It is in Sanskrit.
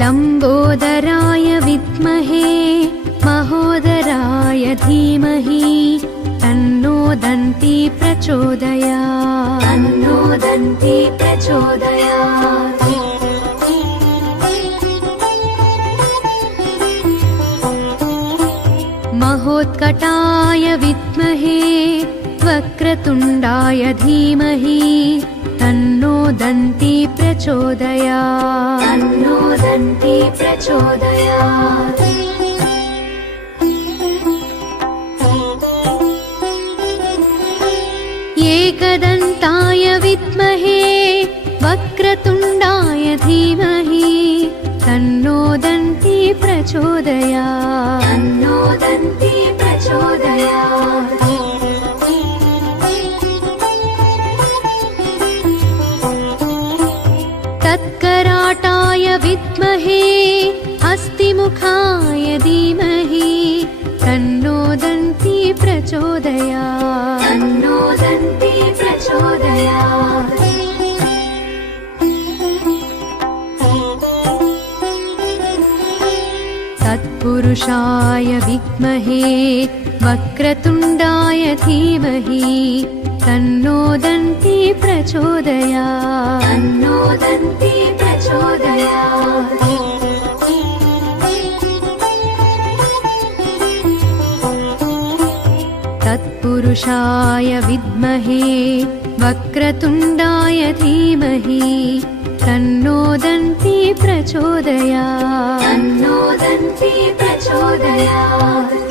लम्बोदराय विद्महे महोदराय धीमहि तन्नो दन्ती प्रचोदयात्। तन्नो दन्ती प्रचोदयात्। महोत्कटाय विद्महे वक्रतुण्डाय धीमहि तन्नो दन्ती प्रचोदयात्। तन्नो दन्ती प्रचोदयात्। एकदन्ताय विद्महे वक्रतुण्डाय धीमहि तन्नो दन्ती प्रचोदयात्। तन्नो दन्ती प्रचोदयात्। तत्कराटाय विद्महे हस्तिमुखाय धीमहि तन्नो दन्ती प्रचोदयात्। तन्नो दन्ती प्रचोदयात्। तत्पुरुषाय विद्महे वक्रतुण्डाय धीमहि तन्नो दन्ती प्रचोदयात्। तन्नो दन्ती प्रचोदयात्। तत्पुरुषाय विद्महे वक्रतुण्डाय धीमहि तन्नो दन्ती प्रचोदयात्। तन्नो दन्ती प्रचोदयात्।